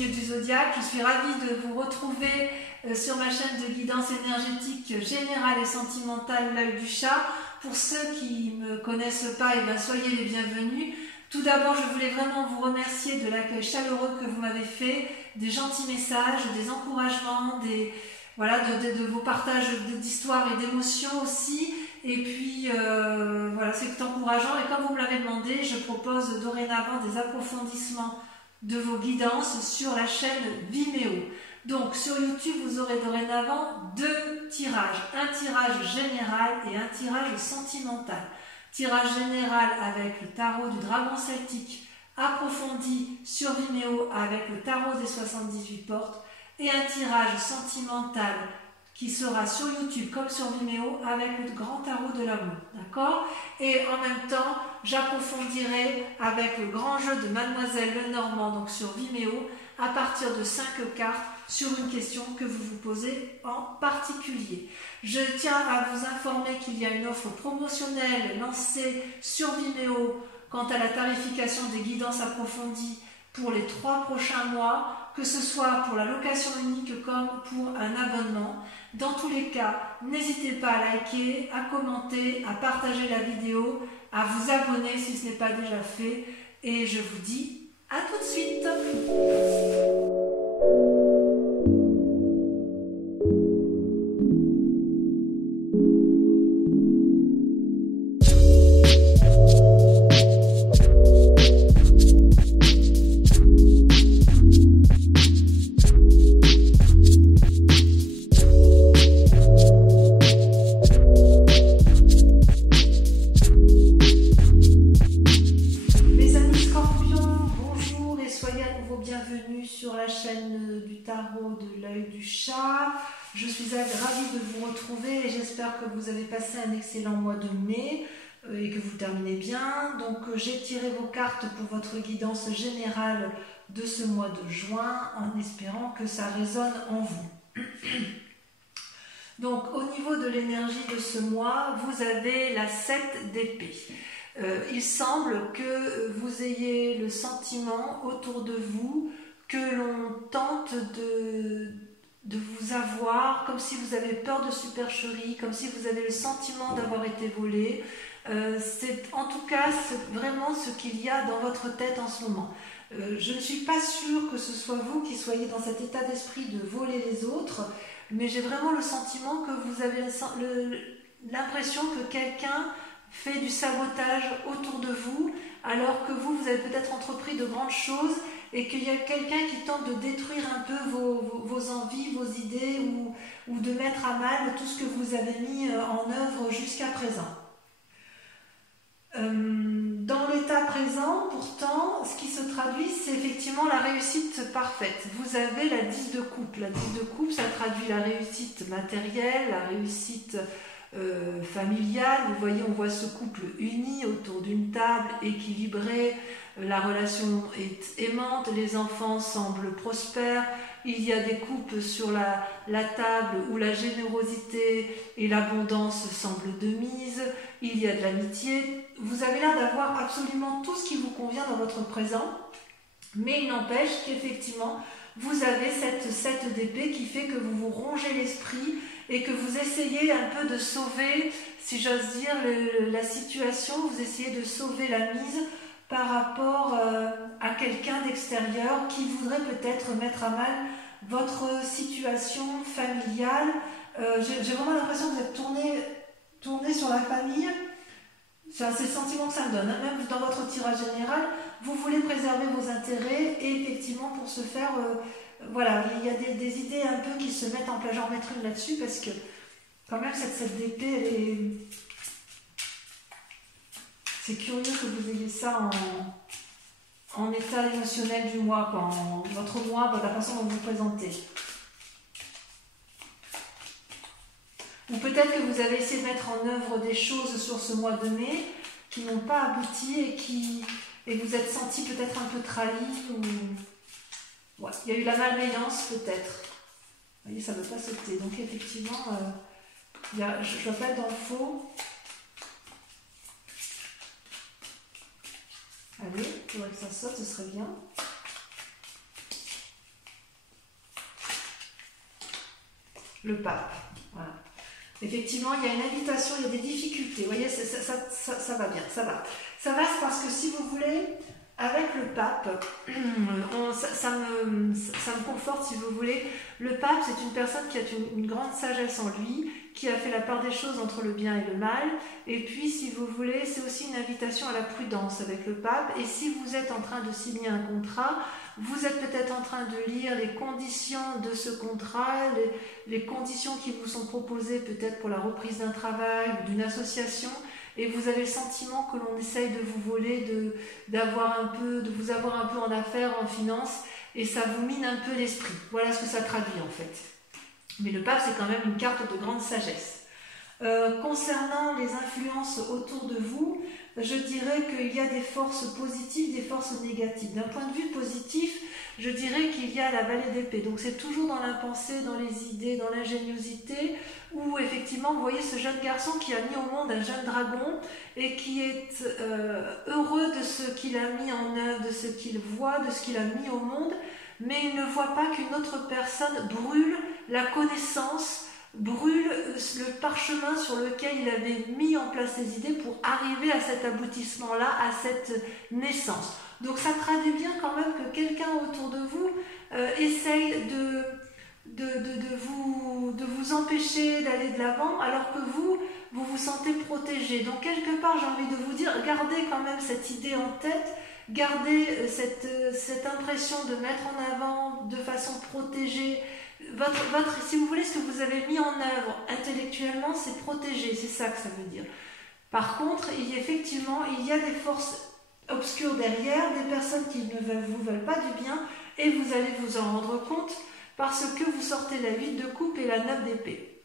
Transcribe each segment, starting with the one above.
signes du zodiaque. Je suis ravie de vous retrouver sur ma chaîne de guidance énergétique générale et sentimentale, l'œil du chat. Pour ceux qui ne me connaissent pas, eh bien, soyez les bienvenus. Tout d'abord, je voulais vraiment vous remercier de l'accueil chaleureux que vous m'avez fait, des gentils messages, des encouragements, de vos partages d'histoires et d'émotions aussi. Et puis, voilà, c'est encourageant. Et comme vous me l'avez demandé, je propose dorénavant des approfondissements de vos guidances sur la chaîne Vimeo. Donc, sur YouTube, vous aurez dorénavant 2 tirages. Un tirage général et un tirage sentimental. Tirage général avec le tarot du dragon celtique approfondi sur Vimeo avec le tarot des 78 portes. Et un tirage sentimental qui sera sur YouTube comme sur Vimeo avec le grand tarot de l'amour, d'accord? Et en même temps, j'approfondirai avec le grand jeu de Mademoiselle Lenormand, donc sur Vimeo, à partir de 5 cartes sur une question que vous vous posez en particulier. Je tiens à vous informer qu'il y a une offre promotionnelle lancée sur Vimeo quant à la tarification des guidances approfondies pour les 3 prochains mois, que ce soit pour la location unique comme pour un abonnement. Dans tous les cas, n'hésitez pas à liker, à commenter, à partager la vidéo, à vous abonner si ce n'est pas déjà fait. Et je vous dis à tout de suite. De l'œil du chat. Je suis ravie de vous retrouver et j'espère que vous avez passé un excellent mois de mai et que vous terminez bien. Donc j'ai tiré vos cartes pour votre guidance générale de ce mois de juin en espérant que ça résonne en vous. Donc au niveau de l'énergie de ce mois, vous avez la 7 d'épée. Il semble que vous ayez le sentiment autour de vous que l'on tente de vous avoir, comme si vous avez peur de supercherie, comme si vous avez le sentiment d'avoir été volé. C'est en tout cas vraiment ce qu'il y a dans votre tête en ce moment. Je ne suis pas sûre que ce soit vous qui soyez dans cet état d'esprit de voler les autres, mais j'ai vraiment le sentiment que vous avez l'impression que quelqu'un fait du sabotage autour de vous, alors que vous avez peut-être entrepris de grandes choses et qu'il y a quelqu'un qui tente de détruire un peu vos envies, vos idées ou de mettre à mal tout ce que vous avez mis en œuvre jusqu'à présent. Dans l'état présent, pourtant, ce qui se traduit, c'est effectivement la réussite parfaite. Vous avez la 10 de coupe. La 10 de coupe, ça traduit la réussite matérielle, la réussite familiale. Vous voyez, on voit ce couple uni autour d'une table, équilibré. La relation est aimante, les enfants semblent prospères, il y a des coupes sur la table où la générosité et l'abondance semblent de mise, il y a de l'amitié. Vous avez l'air d'avoir absolument tout ce qui vous convient dans votre présent, mais il n'empêche qu'effectivement, vous avez cette 7 d'épée qui fait que vous vous rongez l'esprit et que vous essayez un peu de sauver, si j'ose dire, la situation, vous essayez de sauver la mise par rapport à quelqu'un d'extérieur qui voudrait peut-être mettre à mal votre situation familiale. J'ai vraiment l'impression que vous êtes tourné sur la famille. C'est le sentiment que ça me donne. Même dans votre tirage général, vous voulez préserver vos intérêts et effectivement pour ce faire, voilà, il y a des idées un peu qui se mettent en place. J'en remettrai une là-dessus parce que quand même cette d'épée, c'est curieux que vous ayez ça en état émotionnel du mois, quoi, votre mois, la façon dont vous vous présentez. Ou peut-être que vous avez essayé de mettre en œuvre des choses sur ce mois de mai qui n'ont pas abouti et vous êtes senti peut-être un peu trahi. Ouais, il y a eu la malveillance peut-être. Vous voyez, ça ne veut pas sauter. Donc effectivement, je ne dois pas être dans le faux. Allez, il faudrait que ça saute, ce serait bien. le pape. Voilà. Effectivement, il y a une invitation, il y a des difficultés. Vous voyez, ça va bien, ça va. Ça va, c'est parce que si vous voulez, avec le pape, ça me conforte si vous voulez. Le pape, c'est une personne qui a une grande sagesse en lui, qui a fait la part des choses entre le bien et le mal. Et puis, si vous voulez, c'est aussi une invitation à la prudence avec le pape. Et si vous êtes en train de signer un contrat, vous êtes peut-être en train de lire les conditions de ce contrat, les conditions qui vous sont proposées peut-être pour la reprise d'un travail ou d'une association, et vous avez le sentiment que l'on essaye de vous voler, de vous avoir un peu en affaires, en finance, et ça vous mine un peu l'esprit. Voilà ce que ça traduit en fait. Mais le pape, c'est quand même une carte de grande sagesse. Concernant les influences autour de vous, je dirais qu'il y a des forces positives, des forces négatives. D'un point de vue positif, je dirais qu'il y a la vallée d'épée. Donc c'est toujours dans la pensée, dans les idées, dans l'ingéniosité, où effectivement, vous voyez ce jeune garçon qui a mis au monde un jeune dragon et qui est heureux de ce qu'il a mis en œuvre, de ce qu'il voit, de ce qu'il a mis au monde, mais il ne voit pas qu'une autre personne brûle la connaissance, brûle le parchemin sur lequel il avait mis en place ses idées pour arriver à cet aboutissement-là, à cette naissance. Donc ça traduit bien quand même que quelqu'un autour de vous essaye de vous empêcher d'aller de l'avant, alors que vous vous sentez protégé. Donc quelque part, j'ai envie de vous dire, gardez quand même cette idée en tête, gardez cette impression de mettre en avant de façon protégée. Si vous voulez, ce que vous avez mis en œuvre intellectuellement, c'est protégé, c'est ça que ça veut dire. Par contre, il y a des forces obscures derrière, des personnes qui ne vous veulent pas du bien, et vous allez vous en rendre compte parce que vous sortez la 8 de coupe et la 9 d'épée.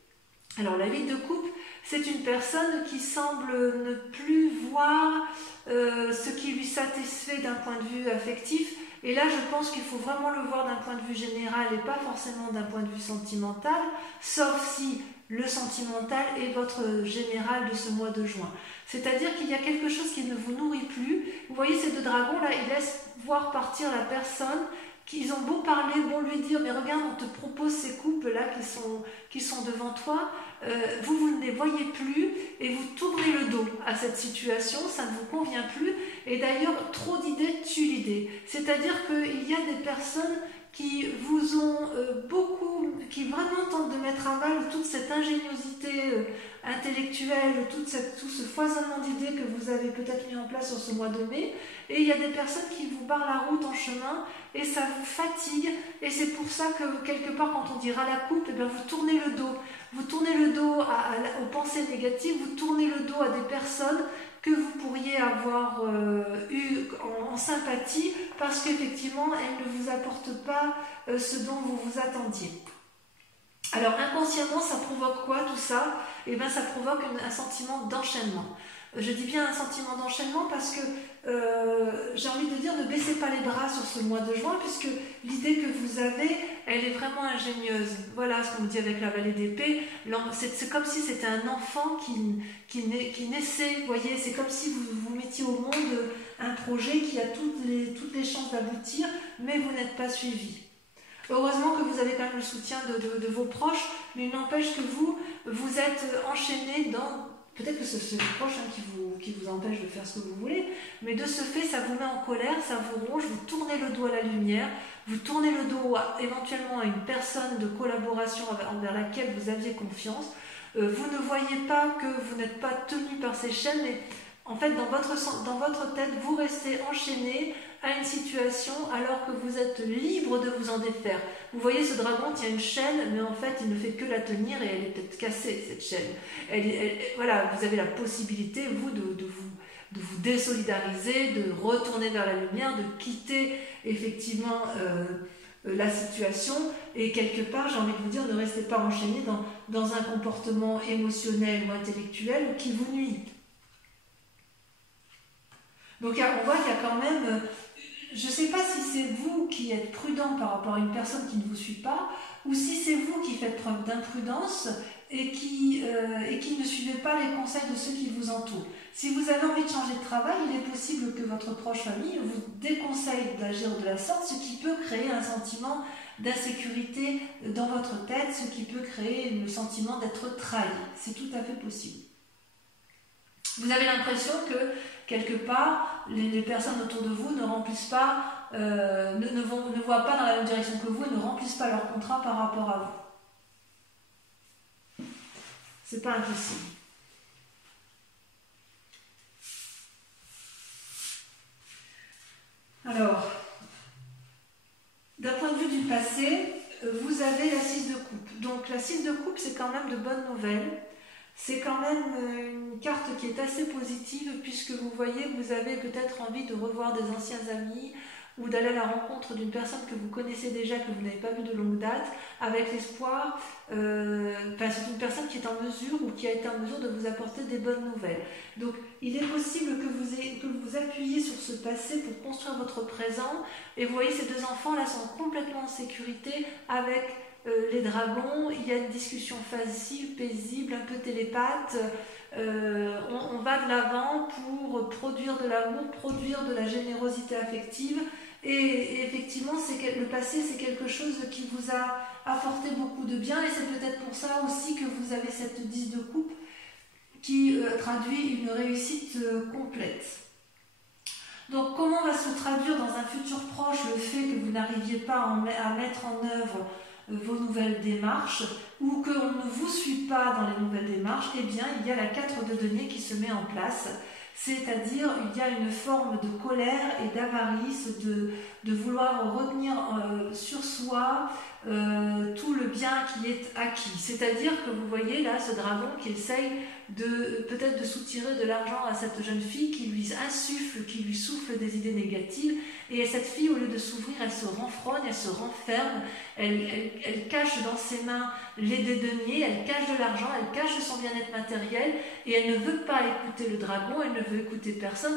Alors la 8 de coupe, c'est une personne qui semble ne plus voir ce qui lui satisfait d'un point de vue affectif. Et là, je pense qu'il faut vraiment le voir d'un point de vue général et pas forcément d'un point de vue sentimental, sauf si le sentimental est votre général de ce mois de juin. C'est-à-dire qu'il y a quelque chose qui ne vous nourrit plus. Vous voyez ces deux dragons là, ils laissent voir partir la personne, qu'ils ont beau parler, beau lui dire, mais regarde, on te propose ces couples là qui sont devant toi, vous ne les voyez plus et vous tournez le dos à cette situation, ça ne vous convient plus, et d'ailleurs trop d'idées tue l'idée. C'est-à-dire qu'il y a des personnes qui vous ont qui vraiment tentent de mettre à mal toute cette ingéniosité intellectuelle, tout ce foisonnement d'idées que vous avez peut-être mis en place sur ce mois de mai, et il y a des personnes qui vous barrent la route en chemin, et ça vous fatigue, et c'est pour ça que quelque part quand on dira la coupe, eh bien, vous tournez le dos. Vous tournez le dos aux pensées négatives, vous tournez le dos à des personnes que vous pourriez avoir eu en sympathie parce qu'effectivement, elles ne vous apportent pas ce dont vous vous attendiez. Alors inconsciemment, ça provoque quoi tout ça? Eh bien, ça provoque un sentiment d'enchaînement. Je dis bien un sentiment d'enchaînement parce que j'ai envie de dire ne baissez pas les bras sur ce mois de juin, puisque l'idée que vous avez, elle est vraiment ingénieuse. Voilà ce qu'on vous dit avec la vallée d'épée. C'est comme si c'était un enfant qui naissait, vous voyez, c'est comme si vous mettiez au monde un projet qui a toutes les chances d'aboutir, mais vous n'êtes pas suivi. Heureusement que vous avez quand même le soutien de vos proches, mais il n'empêche que vous êtes enchaîné dans... Peut-être que c'est les proches qui vous empêchent de faire ce que vous voulez, mais de ce fait, ça vous met en colère, ça vous ronge, vous tournez le dos à la lumière, vous tournez le dos éventuellement à une personne de collaboration envers laquelle vous aviez confiance. Vous ne voyez pas que vous n'êtes pas tenu par ces chaînes, mais en fait, dans votre tête, vous restez enchaîné à une situation alors que vous êtes libre de vous en défaire. Vous voyez, ce dragon tient une chaîne, mais en fait, il ne fait que la tenir et elle est peut-être cassée, cette chaîne. Voilà, vous avez la possibilité, vous, de vous désolidariser, de retourner vers la lumière, de quitter effectivement la situation. Et quelque part, j'ai envie de vous dire, ne restez pas enchaîné dans un comportement émotionnel ou intellectuel qui vous nuit. Donc on voit qu'il y a quand même, je ne sais pas si c'est vous qui êtes prudent par rapport à une personne qui ne vous suit pas, ou si c'est vous qui faites preuve d'imprudence et qui ne suivez pas les conseils de ceux qui vous entourent. Si vous avez envie de changer de travail, il est possible que votre proche famille vous déconseille d'agir de la sorte, ce qui peut créer un sentiment d'insécurité dans votre tête, ce qui peut créer le sentiment d'être trahi. C'est tout à fait possible. Vous avez l'impression que, quelque part, les personnes autour de vous ne remplissent pas, ne voient pas dans la même direction que vous et ne remplissent pas leur contrat par rapport à vous. C'est pas impossible. Alors, d'un point de vue du passé, vous avez la 6 de coupe. Donc la 6 de coupe, c'est quand même de bonnes nouvelles. C'est quand même une carte qui est assez positive puisque vous voyez, vous avez peut-être envie de revoir des anciens amis ou d'aller à la rencontre d'une personne que vous connaissez déjà, que vous n'avez pas vue de longue date, avec l'espoir, c'est une personne qui est en mesure ou qui a été en mesure de vous apporter des bonnes nouvelles. Donc il est possible que vous appuyiez sur ce passé pour construire votre présent, et vous voyez ces deux enfants là sont complètement en sécurité avec les dragons. Il y a une discussion facile, paisible, un peu télépathe. On va de l'avant pour produire de l'amour, produire de la générosité affective. Et effectivement, le passé, c'est quelque chose qui vous a apporté beaucoup de bien. Et c'est peut-être pour ça aussi que vous avez cette 10 de coupe qui traduit une réussite complète. Donc, comment va se traduire dans un futur proche le fait que vous n'arriviez pas à mettre en œuvre vos nouvelles démarches ou qu'on ne vous suit pas dans les nouvelles démarches? Eh bien, il y a la 4 de denier qui se met en place. C'est-à-dire, il y a une forme de colère et d'avarice, de vouloir retenir sur soi tout le bien qui est acquis. C'est-à-dire que vous voyez là ce dragon qui essaye peut-être de soutirer de l'argent à cette jeune fille, qui lui insuffle, qui lui souffle des idées négatives. Et cette fille, au lieu de s'ouvrir, elle se renfrogne, elle se renferme, elle cache dans ses mains les deniers, elle cache de l'argent, elle cache son bien-être matériel, et elle ne veut pas écouter le dragon, elle ne veut écouter personne.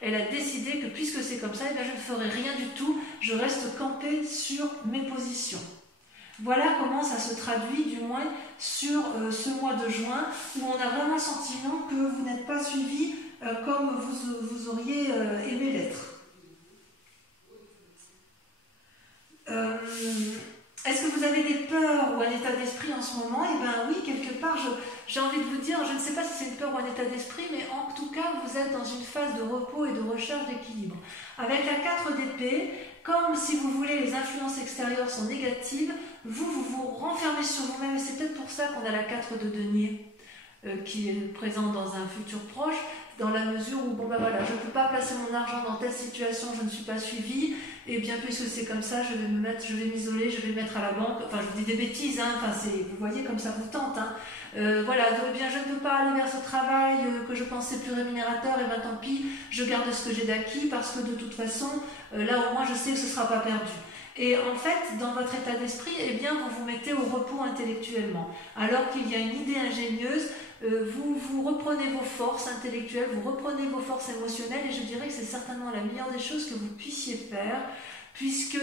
Elle a décidé que puisque c'est comme ça, eh bien, je ne ferai rien du tout, je reste campée sur mes positions. Voilà comment ça se traduit, du moins sur ce mois de juin, où on a vraiment le sentiment que vous n'êtes pas suivi comme vous auriez aimé l'être. Est-ce que vous avez des peurs ou un état d'esprit en ce moment? Eh bien oui, quelque part, j'ai envie de vous dire, je ne sais pas si c'est une peur ou un état d'esprit, mais en tout cas, vous êtes dans une phase de repos et de recherche d'équilibre. Avec la 4 d'épée, comme si vous voulez, les influences extérieures sont négatives, vous renfermez sur vous-même, et c'est peut-être pour ça qu'on a la 4 de denier qui est présente dans un futur proche, dans la mesure où, bon ben voilà, je ne peux pas placer mon argent dans telle situation, je ne suis pas suivie, et bien puisque c'est comme ça, je vais m'isoler, je vais me mettre à la banque, enfin je vous dis des bêtises, hein, vous voyez comme ça vous tente, hein. Voilà, donc, bien je ne peux pas aller vers ce travail que je pensais plus rémunérateur, et bien tant pis, je garde ce que j'ai d'acquis, parce que de toute façon, là au moins je sais que ce ne sera pas perdu. Et en fait, dans votre état d'esprit, eh bien, vous vous mettez au repos intellectuellement. Alors qu'il y a une idée ingénieuse, vous reprenez vos forces intellectuelles, vous reprenez vos forces émotionnelles, et je dirais que c'est certainement la meilleure des choses que vous puissiez faire, puisque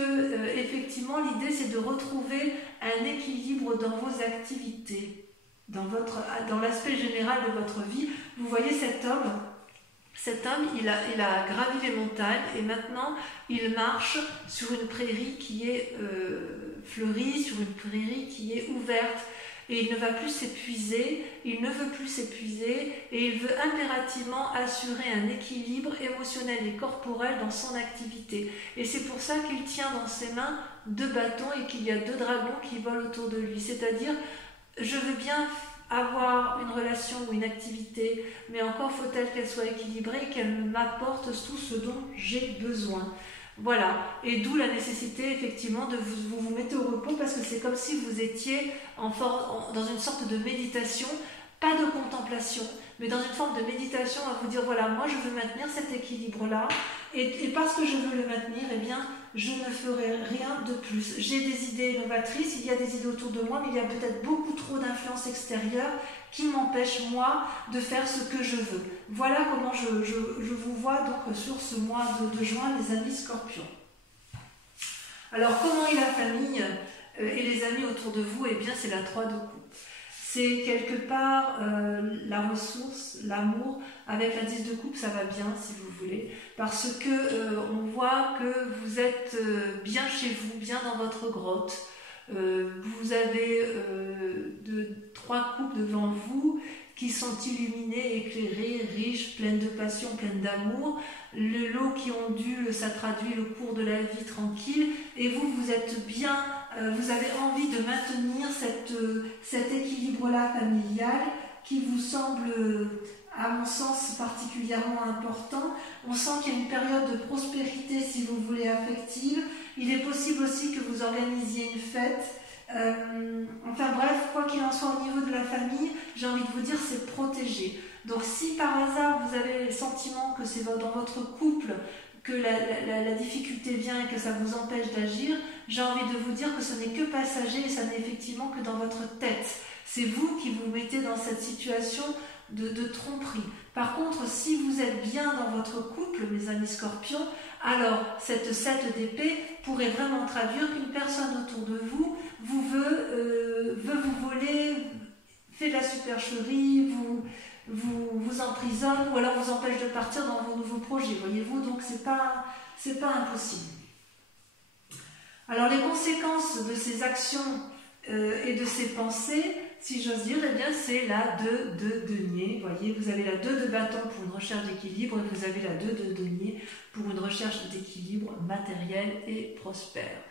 effectivement, l'idée c'est de retrouver un équilibre dans vos activités, dans l'aspect général de votre vie. Vous voyez cet homme, il a gravi les montagnes et maintenant il marche sur une prairie qui est fleurie, sur une prairie qui est ouverte, et il ne va plus s'épuiser, il ne veut plus s'épuiser, et il veut impérativement assurer un équilibre émotionnel et corporel dans son activité. Et c'est pour ça qu'il tient dans ses mains 2 bâtons et qu'il y a 2 dragons qui volent autour de lui. C'est-à-dire, je veux bien avoir une relation ou une activité, mais encore faut-elle qu'elle soit équilibrée, qu'elle m'apporte tout ce dont j'ai besoin. Voilà, et d'où la nécessité effectivement de vous mettre au repos, parce que c'est comme si vous étiez dans une sorte de méditation, pas de contemplation, mais dans une forme de méditation à vous dire voilà, moi je veux maintenir cet équilibre-là, et parce que je veux le maintenir, eh bien je ne ferai rien de plus. J'ai des idées novatrices, il y a des idées autour de moi, mais il y a peut-être beaucoup trop d'influences extérieures qui m'empêchent moi de faire ce que je veux. Voilà comment je vous vois donc sur ce mois de juin, les amis Scorpions. Alors comment est la famille et les amis autour de vous? Eh bien c'est la 3 de coupe. c'est quelque part la ressource, l'amour. Avec l'indice de coupe, ça va bien si vous voulez, parce que on voit que vous êtes bien chez vous, bien dans votre grotte. Vous avez 3 coupes devant vous qui sont illuminées, éclairées, riches, pleines de passion, pleines d'amour. Le lot qui ondule, ça traduit le cours de la vie tranquille. Et vous, vous êtes bien, vous avez envie de maintenir cet équilibre-là familial qui vous semble, à mon sens, particulièrement important. On sent qu'il y a une période de prospérité, si vous voulez, affective. Il est possible aussi que vous organisiez une fête. Enfin bref, quoi qu'il en soit au niveau de la famille, j'ai envie de vous dire, c'est protégé. Donc si par hasard vous avez le sentiment que c'est dans votre couple que la difficulté vient et que ça vous empêche d'agir, j'ai envie de vous dire que ce n'est que passager et ça n'est effectivement que dans votre tête. C'est vous qui vous mettez dans cette situation de tromperie. Par contre, si vous êtes bien dans votre couple, mes amis scorpions, alors cette 7 d'épée pourrait vraiment traduire qu'une personne autour de vous veut vous voler, fait de la supercherie, vous emprisonne ou alors vous empêche de partir dans vos nouveaux projets, voyez-vous, donc c'est pas impossible. Alors les conséquences de ces actions et de ces pensées, si j'ose dire, eh bien c'est la 2 de denier. Voyez, vous avez la 2 de bâton pour une recherche d'équilibre et vous avez la 2 de denier pour une recherche d'équilibre matériel et prospère.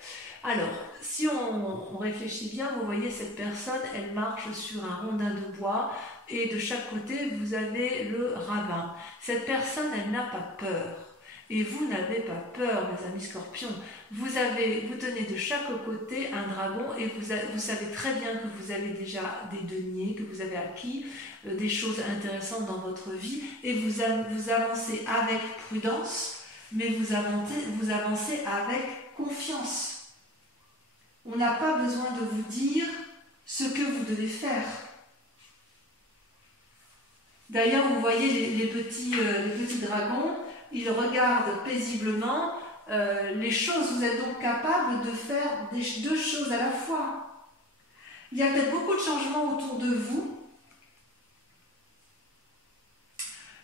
Alors, si on réfléchit bien, vous voyez cette personne, elle marche sur un rondin de bois et de chaque côté, vous avez le ravin. Cette personne, elle n'a pas peur. Et vous n'avez pas peur, mes amis scorpions. Vous tenez de chaque côté un dragon et vous savez très bien que vous avez déjà des deniers, que vous avez acquis des choses intéressantes dans votre vie et vous avancez avec prudence, mais vous avancez avec confiance. On n'a pas besoin de vous dire ce que vous devez faire. D'ailleurs, vous voyez les petits dragons, ils regardent paisiblement les choses. Vous êtes donc capable de faire 2 choses à la fois. Il y a peut-être beaucoup de changements autour de vous,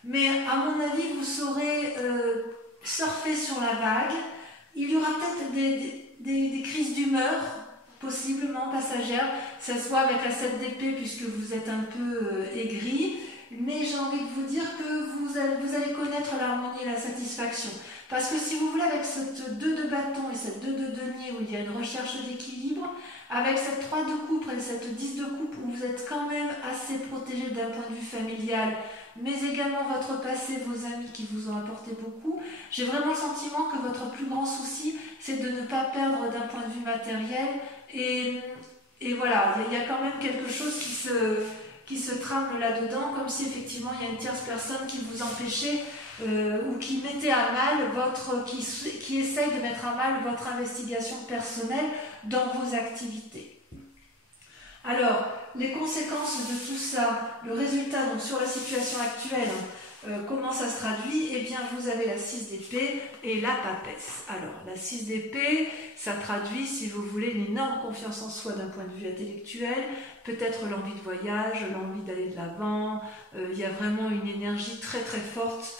mais à mon avis, vous saurez surfer sur la vague. Il y aura peut-être des crises d'humeur, possiblement passagères, que ce soit avec la 7 d'épée puisque vous êtes un peu aigri, mais j'ai envie de vous dire que vous allez connaître l'harmonie et la satisfaction. Parce que si vous voulez, avec cette 2 de bâton et cette 2 de denier où il y a une recherche d'équilibre, avec cette 3 de coupe et cette 10 de coupe où vous êtes quand même assez protégé d'un point de vue familial, mais également votre passé, vos amis qui vous ont apporté beaucoup, j'ai vraiment le sentiment que votre plus grand souci, c'est de ne pas perdre d'un point de vue matériel. Et voilà, il y a quand même quelque chose qui se trame là-dedans, comme si effectivement il y a une tierce personne qui vous empêchait ou qui mettait à mal qui essaye de mettre à mal votre investigation personnelle dans vos activités. Alors, les conséquences de tout ça, le résultat donc sur la situation actuelle, comment ça se traduit? Eh bien, vous avez la 6 d'épée et la papesse. Alors, la 6 d'épée, ça traduit, si vous voulez, une énorme confiance en soi d'un point de vue intellectuel, peut-être l'envie de voyage, l'envie d'aller de l'avant, il y a vraiment une énergie très très forte.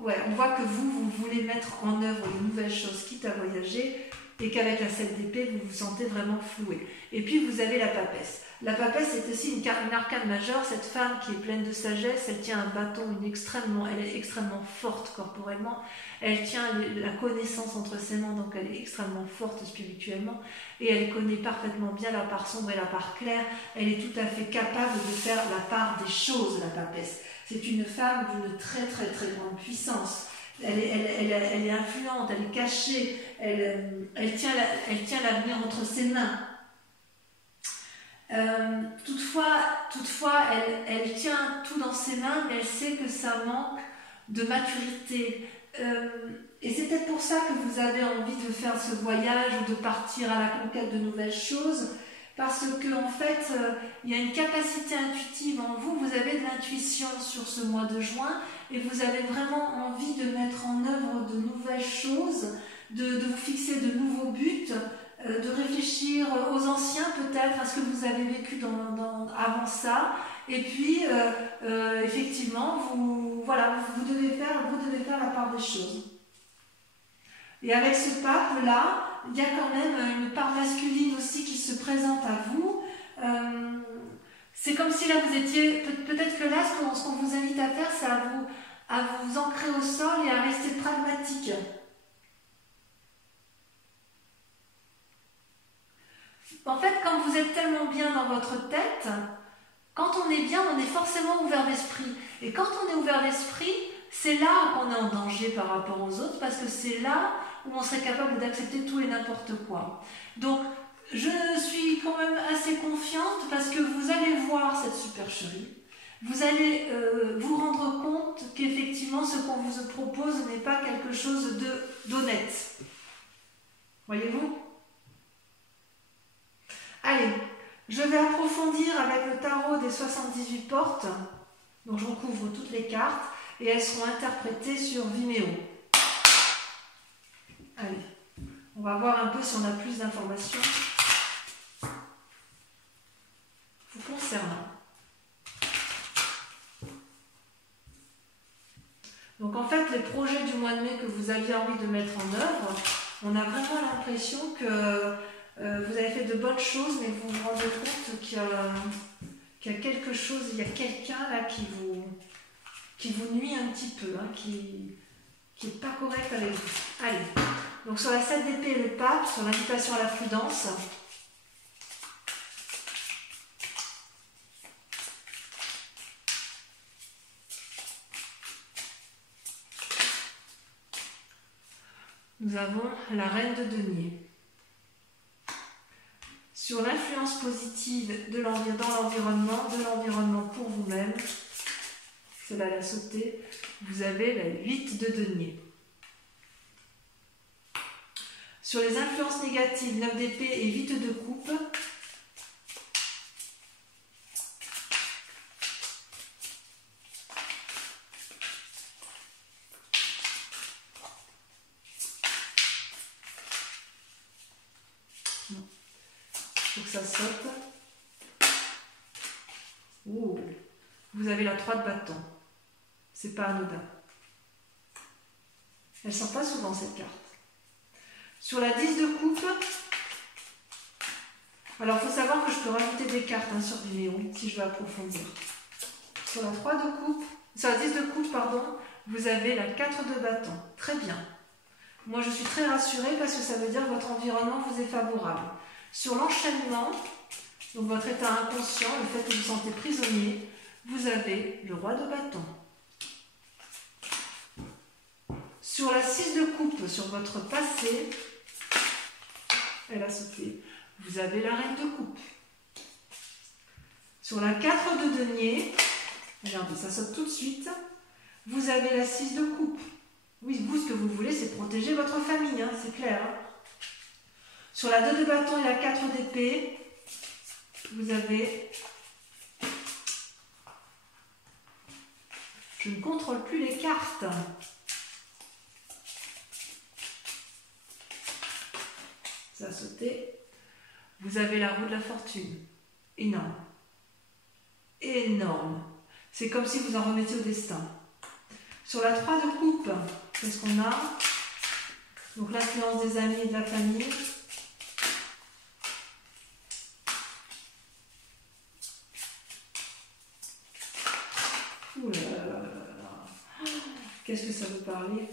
Ouais, on voit que vous voulez mettre en œuvre de nouvelles choses, quitte à voyager, et qu'avec la 7 d'épée, vous vous sentez vraiment floué. Et puis, vous avez la papesse. La papesse, c'est aussi une arcane majeure. Cette femme qui est pleine de sagesse, elle tient un bâton, elle est extrêmement forte corporellement. Elle tient la connaissance entre ses mains, donc elle est extrêmement forte spirituellement. Et elle connaît parfaitement bien la part sombre et la part claire. Elle est tout à fait capable de faire la part des choses, la papesse. C'est une femme d'une très très très grande puissance. Elle est influente, elle est cachée, elle tient l'avenir entre ses mains. Toutefois, elle tient tout dans ses mains, mais elle sait que ça manque de maturité. Et c'est peut-être pour ça que vous avez envie de faire ce voyage ou de partir à la conquête de nouvelles choses, parce que en fait, il y a une capacité intuitive en vous, vous avez de l'intuition sur ce mois de juin, et vous avez vraiment envie de mettre en œuvre de nouvelles choses, de vous fixer de nouveaux buts, de réfléchir aux anciens peut-être, à ce que vous avez vécu avant ça. Et puis, effectivement, voilà, vous devez faire la part des choses. Et avec ce pape-là, il y a quand même une part masculine aussi qui se présente à vous. C'est comme si là vous étiez, peut-être que là, ce qu'on vous invite à faire, c'est à vous ancrer au sol et à rester pragmatique. En fait, quand vous êtes tellement bien dans votre tête, quand on est bien, on est forcément ouvert d'esprit. Et quand on est ouvert d'esprit, c'est là qu'on est en danger par rapport aux autres, parce que c'est là où on serait capable d'accepter tout et n'importe quoi. Donc, je suis quand même assez confiante, parce que vous allez voir cette supercherie. Vous allez vous rendre compte qu'effectivement, ce qu'on vous propose n'est pas quelque chose d'honnête. Voyez-vous ? Allez, je vais approfondir avec le tarot des 78 portes. Donc je recouvre toutes les cartes et elles seront interprétées sur Vimeo. Allez, on va voir un peu si on a plus d'informations vous concernant. Donc en fait, les projets du mois de mai que vous aviez envie de mettre en œuvre, on a vraiment l'impression que vous avez fait de bonnes choses, mais vous vous rendez compte qu'il y a quelque chose, il y a quelqu'un là qui vous nuit un petit peu, hein, qui n'est pas correct avec vous. Allez, donc sur la 7 d'épée et le pape, sur l'invitation à la prudence. Nous avons la reine de denier. Sur l'influence positive dans l'environnement pour vous-même, cela l'a sauté, vous avez la 8 de denier. Sur les influences négatives, 9 d'épée et 8 de coupe, faut que ça saute. Oh, vous avez la 3 de bâton. C'est pas anodin. Elle sort pas souvent cette carte. Sur la 10 de coupe, alors il faut savoir que je peux rajouter des cartes sur Vimeo si je veux approfondir. Sur la 3 de coupe, sur la 10 de coupe, pardon, vous avez la 4 de bâton. Très bien. Moi je suis très rassurée parce que ça veut dire que votre environnement vous est favorable. Sur l'enchaînement, donc votre état inconscient, le fait que vous vous sentez prisonnier, vous avez le roi de bâton. Sur la 6 de coupe, sur votre passé, elle a sauté, vous avez la reine de coupe. Sur la 4 de denier, regardez, ça saute tout de suite, vous avez la 6 de coupe. Oui, vous, ce que vous voulez, c'est protéger votre famille, hein, c'est clair. Hein. Sur la 2 de bâton et la 4 d'épée, vous avez... Je ne contrôle plus les cartes. Ça a sauté. Vous avez la roue de la fortune. Énorme. Énorme. C'est comme si vous en remettiez au destin. Sur la 3 de coupe, qu'est-ce qu'on a? Donc l'influence des amis et de la famille. Ouh là là là là là. Qu'est-ce que ça veut parler?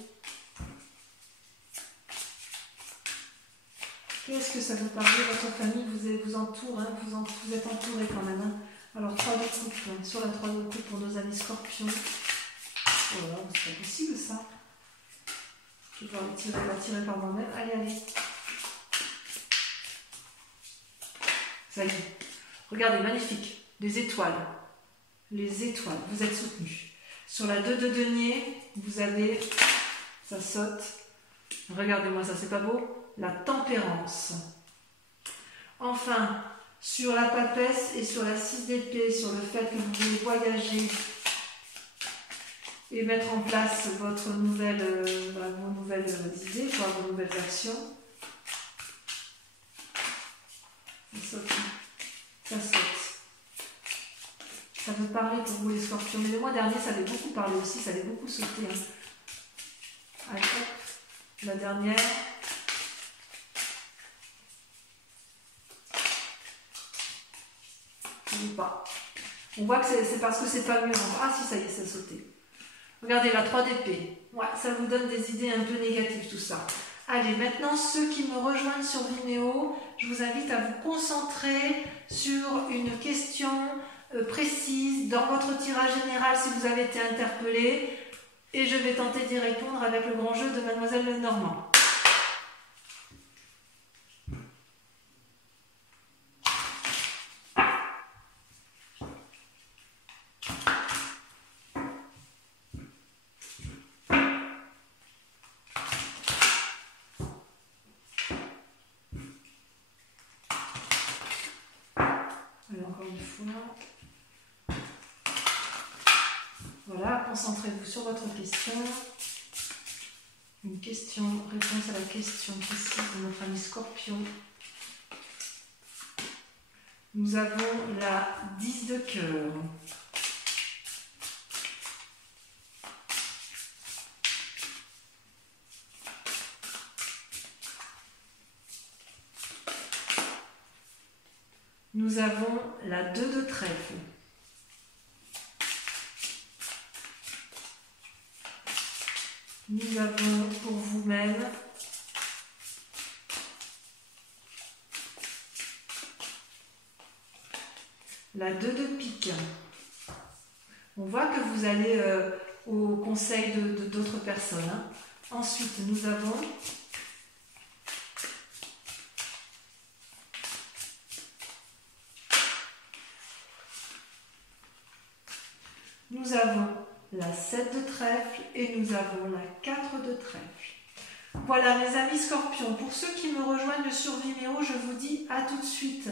Qu'est-ce que ça veut parler? Votre famille vous entoure, hein, vous êtes entouré quand même. Hein. Alors 3 de coupe, hein, sur la 3 de coupe pour nos amis scorpions. Oh là là, c'est pas possible ça. Je vais la tirer par moi-même. Allez, allez. Ça y est. Regardez, magnifique. Les étoiles. Les étoiles. Vous êtes soutenus. Sur la 2 de denier, vous avez... Ça saute. Regardez-moi ça, c'est pas beau? La tempérance. Enfin, sur la papesse et sur la 6 d'épée, sur le fait que vous voulez voyager et mettre en place vos nouvelles idées, vos nouvelles actions. Ça saute. Ça veut parler pour vous les scorpions. Mais le mois dernier, ça avait beaucoup parlé aussi, ça avait beaucoup sauté. Hein. Allez, hop, la dernière. Ou pas. On voit que c'est parce que c'est pas mûr. Ah si, ça y est, ça a sauté. Regardez la 3 d'épée. Ouais, ça vous donne des idées un peu négatives tout ça. Allez, maintenant ceux qui me rejoignent sur Vimeo, je vous invite à vous concentrer sur une question précise dans votre tirage général si vous avez été interpellé. Et je vais tenter d'y répondre avec le grand jeu de Mademoiselle Lenormand. Encore une fois. Voilà, concentrez-vous sur votre question. Une question, réponse à la question précise de notre ami Scorpion. Nous avons la 10 de cœur. Nous avons la 2 de trèfle. Nous avons pour vous-même la 2 de pique. On voit que vous allez au conseil d'autres personnes. Hein. Ensuite, nous avons la 7 de trèfle et nous avons la 4 de trèfle. Voilà mes amis scorpions, pour ceux qui me rejoignent sur Vimeo, je vous dis à tout de suite.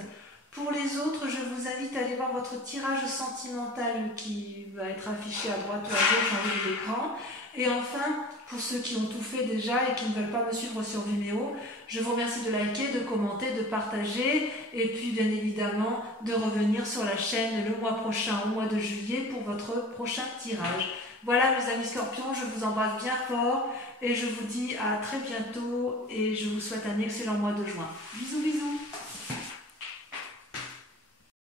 Pour les autres, je vous invite à aller voir votre tirage sentimental qui va être affiché à droite ou à gauche en haut de l'écran. Et enfin, pour ceux qui ont tout fait déjà et qui ne veulent pas me suivre sur Vimeo, je vous remercie de liker, de commenter, de partager et puis bien évidemment de revenir sur la chaîne le mois prochain, au mois de juillet, pour votre prochain tirage. Voilà mes amis scorpions, je vous embrasse bien fort et je vous dis à très bientôt et je vous souhaite un excellent mois de juin. Bisous bisous.